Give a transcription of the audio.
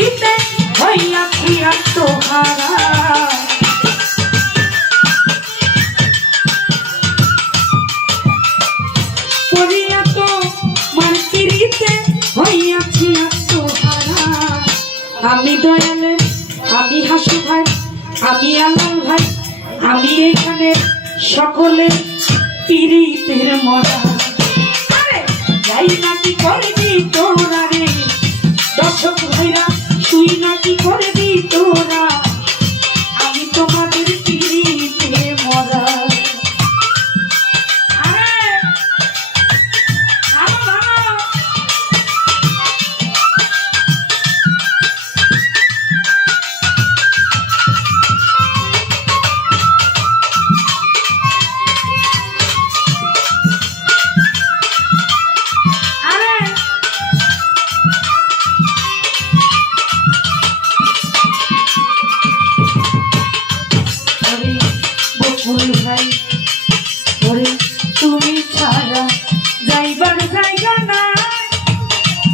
পিরিতে হইয়াছি আত্মহারা পড়িয়া তো মার পিরিতে হইয়াছি আত্মহারা আমি দয়ালে আমি হাসু ভাই আমি আলাল ভাই আমি এখানে সকলে পিরিতের মরা যাই নাকি করবি তোরা রে দর্শক ভাইরা শুই নাকি করবি তোরা আমি তোমাদের পিরিতে মরা ভাই